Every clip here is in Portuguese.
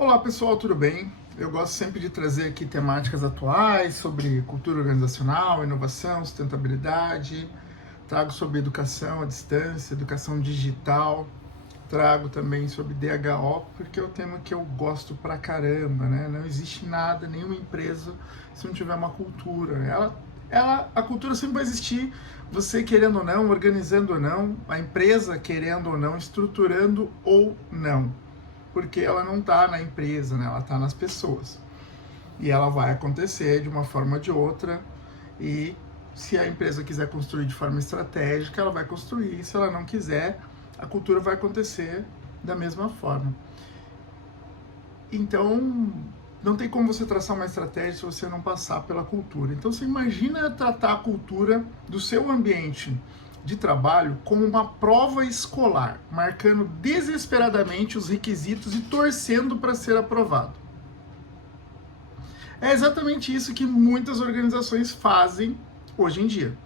Olá pessoal, tudo bem? Eu gosto sempre de trazer aqui temáticas atuais sobre cultura organizacional, inovação, sustentabilidade. Trago sobre educação à distância, educação digital. Trago também sobre DHO, porque é o tema que eu gosto pra caramba, né? Não existe nada, nenhuma empresa, se não tiver uma cultura. A cultura sempre vai existir, você querendo ou não, organizando ou não, a empresa querendo ou não, estruturando ou não, porque ela não está na empresa, né? Ela está nas pessoas. E ela vai acontecer de uma forma ou de outra, e se a empresa quiser construir de forma estratégica, ela vai construir. Se ela não quiser, a cultura vai acontecer da mesma forma. Então, não tem como você traçar uma estratégia se você não passar pela cultura. Então, você imagina tratar a cultura do seu ambiente de trabalho como uma prova escolar, marcando desesperadamente os requisitos e torcendo para ser aprovado. É exatamente isso que muitas organizações fazem hoje em dia.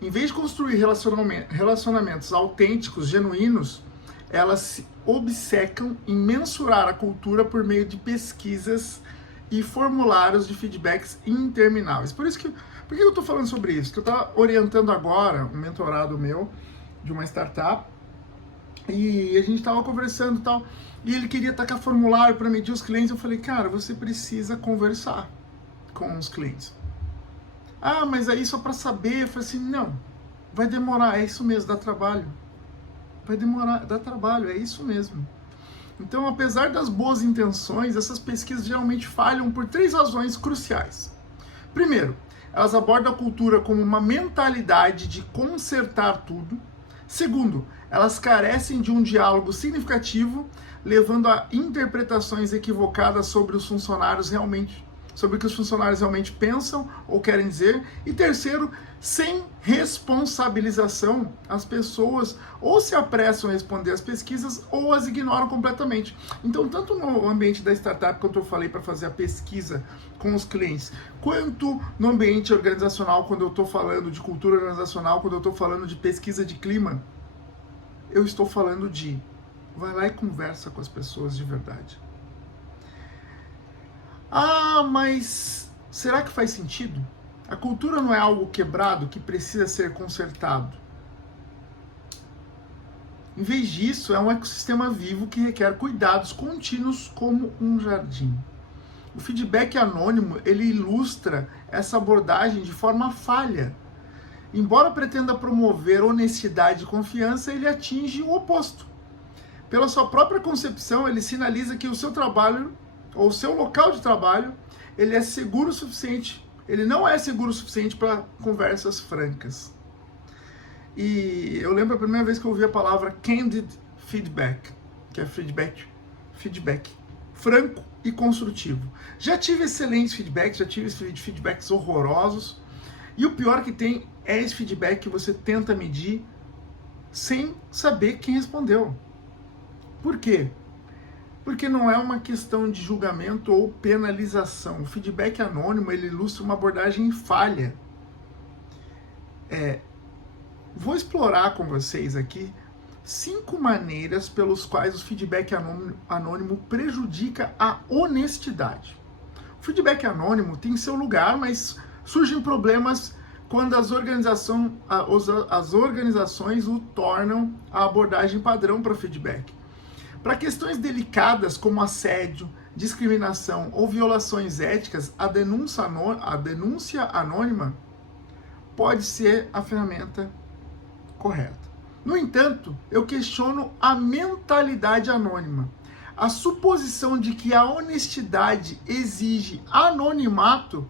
Em vez de construir relacionamentos autênticos, genuínos, elas se obcecam em mensurar a cultura por meio de pesquisas e formulários de feedbacks intermináveis. Por que eu estou falando sobre isso? Porque eu estava orientando agora um mentorado meu de uma startup e a gente estava conversando e tal, e ele queria tacar formulário para medir os clientes. Eu falei, cara, você precisa conversar com os clientes. Ah, mas aí só para saber. Eu falei assim, não, vai demorar, é isso mesmo, dá trabalho. Vai demorar, dá trabalho, é isso mesmo. Então, apesar das boas intenções, essas pesquisas geralmente falham por 3 razões cruciais. Primeiro, elas abordam a cultura como uma mentalidade de consertar tudo. Segundo, elas carecem de um diálogo significativo, levando a interpretações equivocadas sobre os funcionários realmente, sobre o que os funcionários realmente pensam ou querem dizer. E terceiro, sem responsabilização, as pessoas ou se apressam a responder as pesquisas ou as ignoram completamente. Então, tanto no ambiente da startup, quando eu falei para fazer a pesquisa com os clientes, quanto no ambiente organizacional, quando eu estou falando de cultura organizacional, quando eu estou falando de pesquisa de clima, eu estou falando de vai lá e conversa com as pessoas de verdade. Ah, mas será que faz sentido? A cultura não é algo quebrado que precisa ser consertado. Em vez disso, é um ecossistema vivo que requer cuidados contínuos como um jardim. O feedback anônimo, ele ilustra essa abordagem de forma falha. Embora pretenda promover honestidade e confiança, ele atinge o oposto. Pela sua própria concepção, ele sinaliza que o seu trabalho ou o seu local de trabalho, ele é seguro o suficiente, ele não é seguro o suficiente para conversas francas. E eu lembro a primeira vez que eu ouvi a palavra candid feedback, que é feedback franco e construtivo. Já tive excelentes feedbacks, já tive feedbacks horrorosos, e o pior que tem é esse feedback que você tenta medir sem saber quem respondeu. Por quê? Porque não é uma questão de julgamento ou penalização. O feedback anônimo, ele ilustra uma abordagem falha. Vou explorar com vocês aqui 5 maneiras pelos quais o feedback anônimo prejudica a honestidade. O feedback anônimo tem seu lugar, mas surgem problemas quando as organizações o tornam a abordagem padrão para feedback. Para questões delicadas como assédio, discriminação ou violações éticas, a denúncia anônima pode ser a ferramenta correta. No entanto, eu questiono a mentalidade anônima. A suposição de que a honestidade exige anonimato,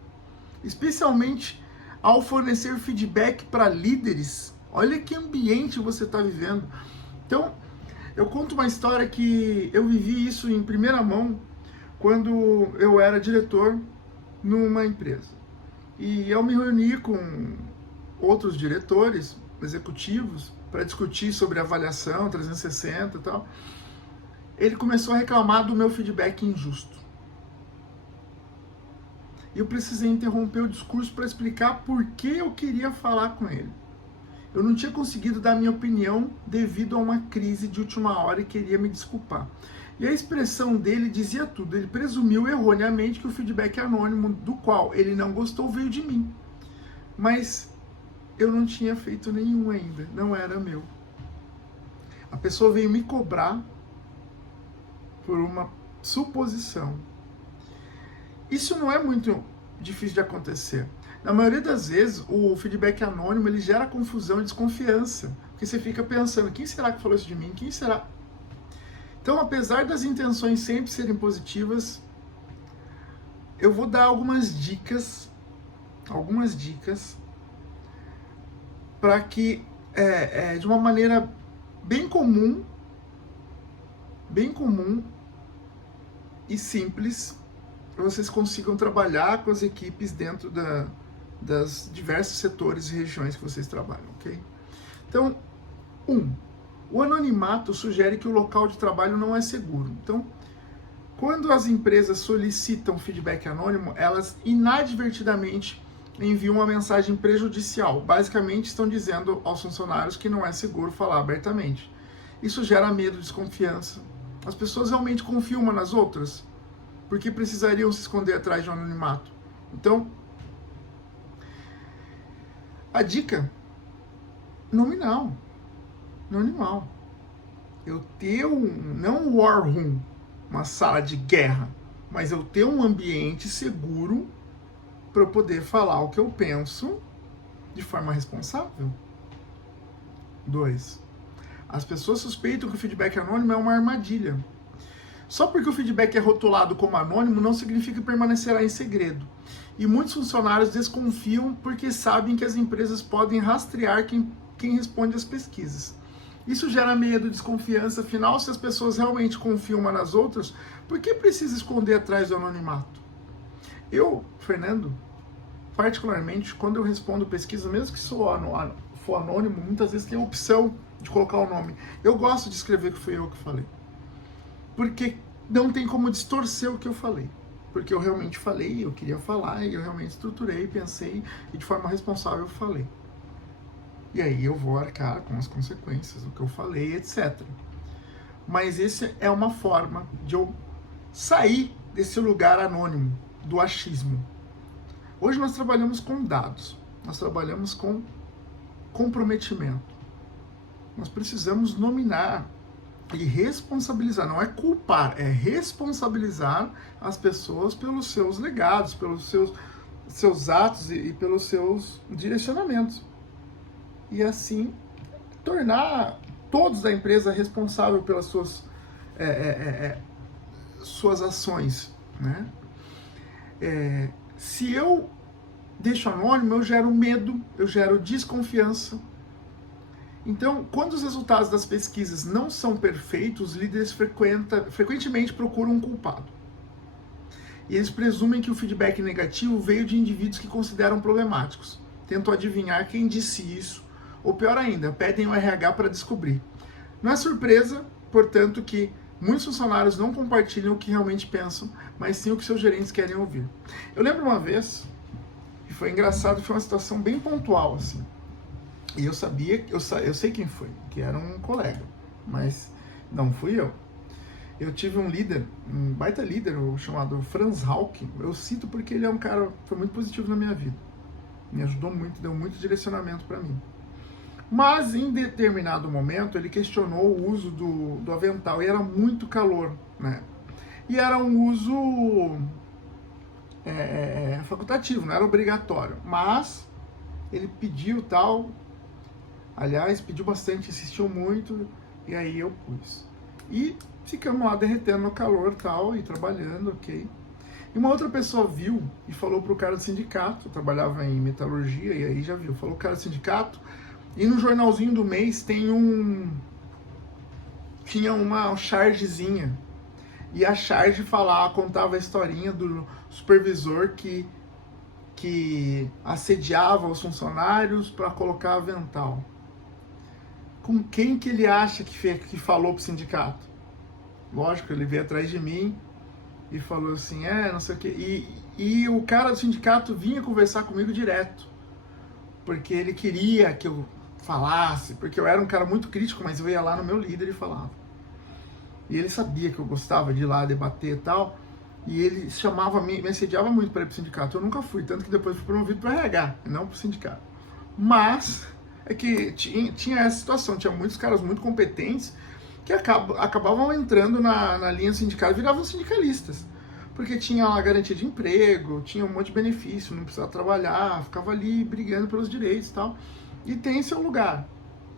especialmente ao fornecer feedback para líderes. Olha que ambiente você está vivendo. Então, eu conto uma história que eu vivi isso em primeira mão quando eu era diretor numa empresa. E eu me reuni com outros diretores, executivos, para discutir sobre avaliação 360 e tal. Ele começou a reclamar do meu feedback injusto. E eu precisei interromper o discurso para explicar por que eu queria falar com ele. Eu não tinha conseguido dar minha opinião devido a uma crise de última hora e queria me desculpar. E a expressão dele dizia tudo. Ele presumiu erroneamente que o feedback anônimo do qual ele não gostou veio de mim. Mas eu não tinha feito nenhum ainda, não era meu. A pessoa veio me cobrar por uma suposição. Isso não é muito difícil de acontecer. Na maioria das vezes, o feedback anônimo ele gera confusão e desconfiança. Porque você fica pensando, quem será que falou isso de mim? Quem será? Então, apesar das intenções sempre serem positivas, eu vou dar algumas dicas para que, de uma maneira bem comum e simples, vocês consigam trabalhar com as equipes dentro das diversos setores e regiões que vocês trabalham, ok? Então, o anonimato sugere que o local de trabalho não é seguro. Então, quando as empresas solicitam feedback anônimo, elas inadvertidamente enviam uma mensagem prejudicial. Basicamente, estão dizendo aos funcionários que não é seguro falar abertamente. Isso gera medo, desconfiança. As pessoas realmente confiam umas nas outras? Porque precisariam se esconder atrás de um anonimato. Então, a dica, nominal. Eu ter não um war room, uma sala de guerra, mas eu ter um ambiente seguro para eu poder falar o que eu penso de forma responsável. 2. As pessoas suspeitam que o feedback anônimo é uma armadilha. Só porque o feedback é rotulado como anônimo não significa que permanecerá em segredo. E muitos funcionários desconfiam porque sabem que as empresas podem rastrear quem responde às pesquisas. Isso gera medo, desconfiança. Afinal, se as pessoas realmente confiam umas nas outras, por que precisa esconder atrás do anonimato? Eu, Fernando, particularmente, quando eu respondo pesquisa, mesmo que for anônimo, muitas vezes tem a opção de colocar o nome. Eu gosto de escrever que fui eu que falei. Porque não tem como distorcer o que eu falei. Porque eu realmente falei, eu queria falar, e eu realmente estruturei, pensei, e de forma responsável eu falei. E aí eu vou arcar com as consequências do que eu falei, etc. Mas essa é uma forma de eu sair desse lugar anônimo, do achismo. Hoje nós trabalhamos com dados, nós trabalhamos com comprometimento. Nós precisamos nominar e responsabilizar, não é culpar, é responsabilizar as pessoas pelos seus legados, pelos seus atos e pelos seus direcionamentos. E assim, tornar todos da empresa responsável pelas suas ações, né? Se eu deixo anônimo, eu gero medo, eu gero desconfiança. Então, quando os resultados das pesquisas não são perfeitos, os líderes frequentemente procuram um culpado. E eles presumem que o feedback negativo veio de indivíduos que consideram problemáticos. Tentam adivinhar quem disse isso, ou pior ainda, pedem o RH para descobrir. Não é surpresa, portanto, que muitos funcionários não compartilham o que realmente pensam, mas sim o que seus gerentes querem ouvir. Eu lembro uma vez, e foi engraçado, foi uma situação bem pontual, assim. E eu sei quem foi, que era um colega, mas não fui eu. Eu tive um líder, um baita líder, chamado Franz Hauck. Eu cito porque ele é um cara, foi muito positivo na minha vida. Me ajudou muito, deu muito direcionamento para mim. Mas em determinado momento ele questionou o uso do avental, e era muito calor, né? E era um uso facultativo, não era obrigatório, mas ele pediu tal, aliás, pediu bastante, insistiu muito, e aí eu pus. E ficamos lá derretendo no calor tal, e trabalhando, ok. E uma outra pessoa viu e falou pro cara do sindicato, eu trabalhava em metalurgia, e aí já viu, falou pro cara do sindicato, e no jornalzinho do mês tinha uma chargezinha, e a charge contava a historinha do supervisor que assediava os funcionários para colocar avental. Com quem que ele acha que falou pro sindicato? Lógico, ele veio atrás de mim e falou assim, não sei o quê. E o cara do sindicato vinha conversar comigo direto, porque ele queria que eu falasse, porque eu era um cara muito crítico, mas eu ia lá no meu líder e falava. E ele sabia que eu gostava de ir lá debater e tal. E ele chamava, me assediava muito para ir pro sindicato. Eu nunca fui, tanto que depois fui promovido para RH, e não pro sindicato. Mas é que tinha essa situação, tinha muitos caras muito competentes que acabavam entrando na linha sindical e viravam sindicalistas. Porque tinha a garantia de emprego, tinha um monte de benefício, não precisava trabalhar, ficava ali brigando pelos direitos e tal. E tem seu lugar.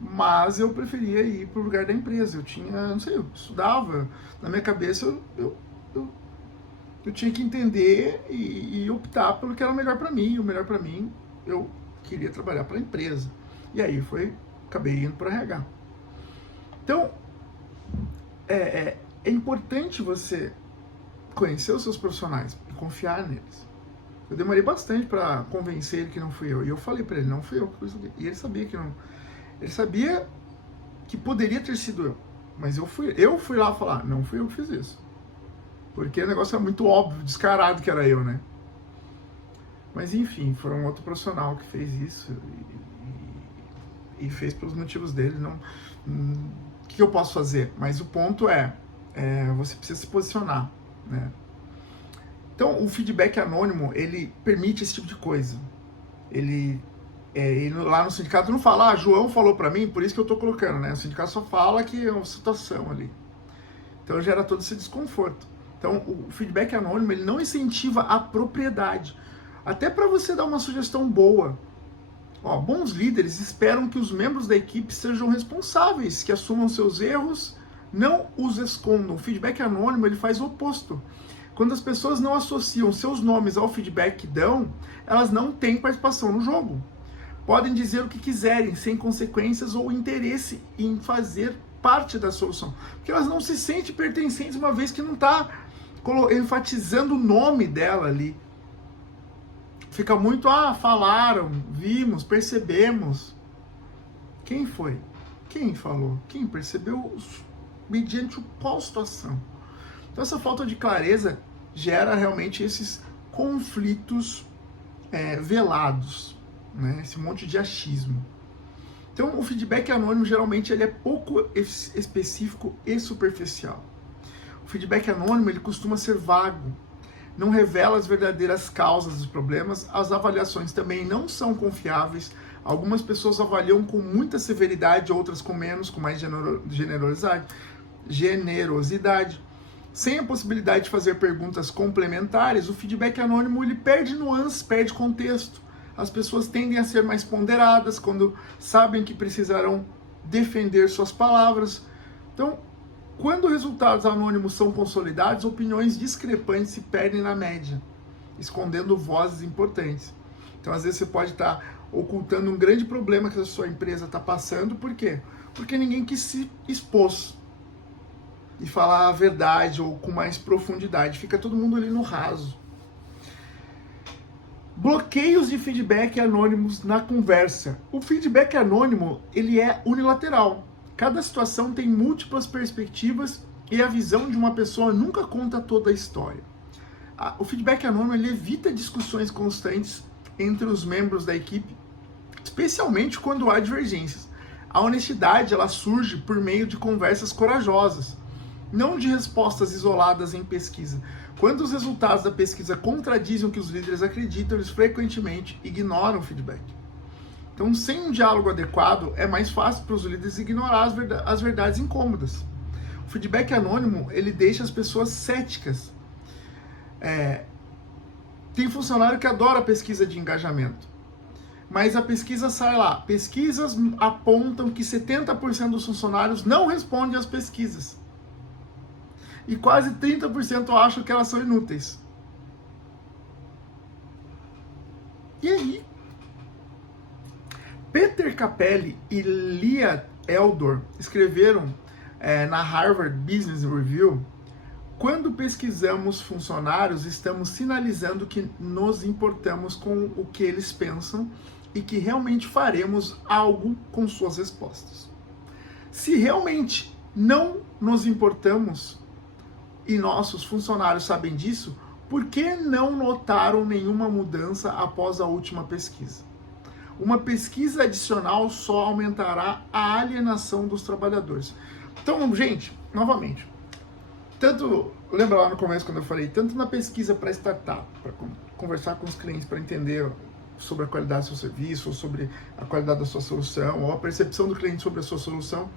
Mas eu preferia ir pro lugar da empresa. Eu tinha, não sei, eu estudava, na minha cabeça eu tinha que entender e optar pelo que era melhor para mim. E o melhor para mim, eu queria trabalhar para a empresa. E aí acabei indo para o RH. Então, é importante você conhecer os seus profissionais e confiar neles. Eu demorei bastante para convencer ele que não fui eu. E eu falei para ele, não fui eu que fiz isso. E ele sabia que não. Ele sabia que poderia ter sido eu. Mas eu fui lá falar, não fui eu que fiz isso. Porque o negócio é muito óbvio, descarado que era eu, né? Mas enfim, foi um outro profissional que fez isso e fez pelos motivos dele. Não, o que eu posso fazer? Mas o ponto você precisa se posicionar, né? Então, o feedback anônimo, ele permite esse tipo de coisa. Ele lá no sindicato não fala, João falou pra mim, por isso que eu tô colocando, né? O sindicato só fala que é uma situação ali. Então, gera todo esse desconforto. Então, o feedback anônimo, ele não incentiva a propriedade. Até para você dar uma sugestão boa. Bons líderes esperam que os membros da equipe sejam responsáveis, que assumam seus erros, não os escondam. O feedback anônimo, ele faz o oposto. Quando as pessoas não associam seus nomes ao feedback que dão, elas não têm participação no jogo. Podem dizer o que quiserem, sem consequências ou interesse em fazer parte da solução. Porque elas não se sentem pertencentes, uma vez que não está enfatizando o nome dela ali. Fica muito, falaram, vimos, percebemos. Quem foi? Quem falou? Quem percebeu? Mediante qual situação? Então essa falta de clareza gera realmente esses conflitos velados, né? Esse monte de achismo. Então o feedback anônimo geralmente ele é pouco específico e superficial. O feedback anônimo ele costuma ser vago, não revela as verdadeiras causas dos problemas, as avaliações também não são confiáveis, algumas pessoas avaliam com muita severidade, outras com menos, com mais generosidade. Sem a possibilidade de fazer perguntas complementares, o feedback anônimo ele perde nuances, perde contexto. As pessoas tendem a ser mais ponderadas quando sabem que precisarão defender suas palavras. Então, quando resultados anônimos são consolidados, opiniões discrepantes se perdem na média, escondendo vozes importantes. Então, às vezes, você pode estar ocultando um grande problema que a sua empresa está passando. Por quê? Porque ninguém quis se expôs e falar a verdade ou com mais profundidade. Fica todo mundo ali no raso. Bloqueios de feedback anônimos na conversa. O feedback anônimo ele é unilateral. Cada situação tem múltiplas perspectivas e a visão de uma pessoa nunca conta toda a história. O feedback anônimo ele evita discussões constantes entre os membros da equipe, especialmente quando há divergências. A honestidade ela surge por meio de conversas corajosas, não de respostas isoladas em pesquisa. Quando os resultados da pesquisa contradizem o que os líderes acreditam, eles frequentemente ignoram o feedback. Então, sem um diálogo adequado, é mais fácil para os líderes ignorar as verdades incômodas. O feedback anônimo, ele deixa as pessoas céticas. Tem funcionário que adora pesquisa de engajamento, mas a pesquisa sai lá. Pesquisas apontam que 70% dos funcionários não respondem às pesquisas. E quase 30% acham que elas são inúteis. E aí? Peter Capelli e Leah Eldor escreveram na Harvard Business Review: quando pesquisamos funcionários, estamos sinalizando que nos importamos com o que eles pensam e que realmente faremos algo com suas respostas. Se realmente não nos importamos e nossos funcionários sabem disso, por que não notaram nenhuma mudança após a última pesquisa? Uma pesquisa adicional só aumentará a alienação dos trabalhadores. Então, gente, novamente, tanto, lembra lá no começo quando eu falei, tanto na pesquisa para startup, para conversar com os clientes, para entender sobre a qualidade do seu serviço, ou sobre a qualidade da sua solução, ou a percepção do cliente sobre a sua solução,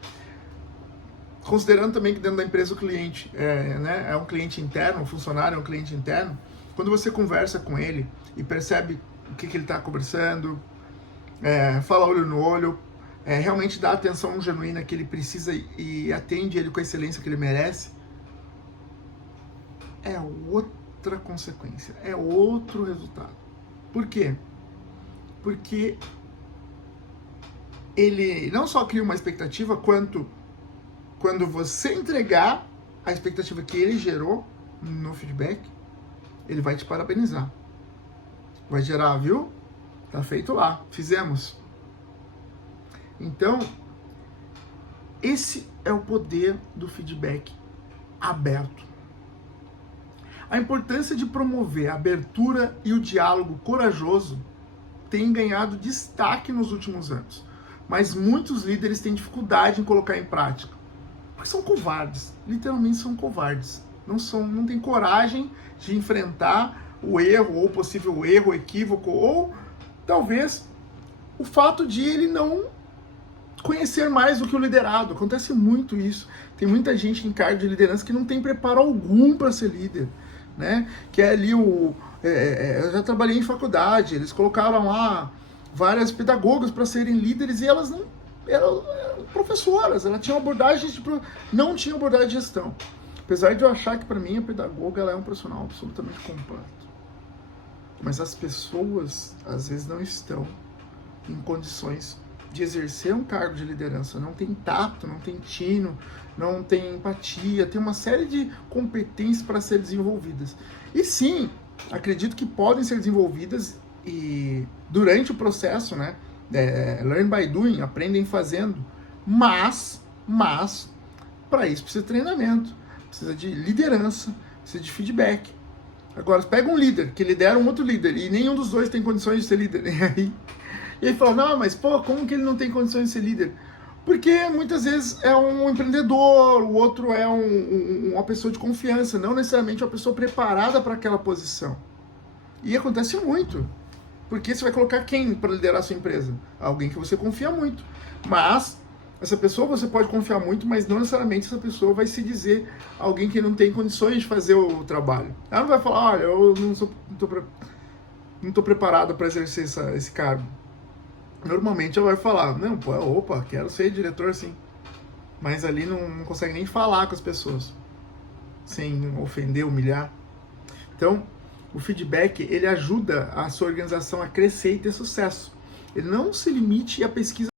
considerando também que dentro da empresa o cliente é um cliente interno, o funcionário é um cliente interno, quando você conversa com ele e percebe o que ele está conversando, fala olho no olho, realmente dá a atenção genuína que ele precisa e atende ele com a excelência que ele merece, é outra consequência, é outro resultado. Por quê? Porque ele não só cria uma expectativa, quanto quando você entregar a expectativa que ele gerou no feedback, ele vai te parabenizar. Vai gerar, viu? Tá feito lá, fizemos. Então, esse é o poder do feedback aberto. A importância de promover a abertura e o diálogo corajoso tem ganhado destaque nos últimos anos, mas muitos líderes têm dificuldade em colocar em prática, porque são covardes, literalmente são covardes, não têm coragem de enfrentar o erro, ou possível erro, equívoco, ou talvez o fato de ele não conhecer mais do que o liderado. Acontece muito isso. Tem muita gente em cargo de liderança que não tem preparo algum para ser líder, né? Que é ali eu já trabalhei em faculdade, eles colocaram lá várias pedagogas para serem líderes e elas não eram professoras, elas tinham abordagem não tinham abordagem de gestão. Apesar de eu achar que para mim a pedagoga ela é um profissional absolutamente completo. Mas as pessoas às vezes não estão em condições de exercer um cargo de liderança, não tem tato, não tem tino, não tem empatia, tem uma série de competências para ser desenvolvidas. E sim, acredito que podem ser desenvolvidas e durante o processo, né? Learn by doing, aprendem fazendo, mas para isso precisa de treinamento, precisa de liderança, precisa de feedback. Agora, pega um líder que lidera um outro líder e nenhum dos dois tem condições de ser líder. E aí fala, não, mas pô, como que ele não tem condições de ser líder? Porque muitas vezes é um empreendedor, o outro é uma pessoa de confiança, não necessariamente uma pessoa preparada para aquela posição. E acontece muito. Porque você vai colocar quem para liderar a sua empresa? Alguém que você confia muito. Mas essa pessoa você pode confiar muito, mas não necessariamente essa pessoa vai se dizer alguém que não tem condições de fazer o trabalho. Ela não vai falar, olha, eu não estou preparada para exercer esse cargo. Normalmente ela vai falar, não, pô, opa, quero ser diretor sim. Mas ali não consegue nem falar com as pessoas, sem ofender, humilhar. Então, o feedback, ele ajuda a sua organização a crescer e ter sucesso. Ele não se limite à pesquisa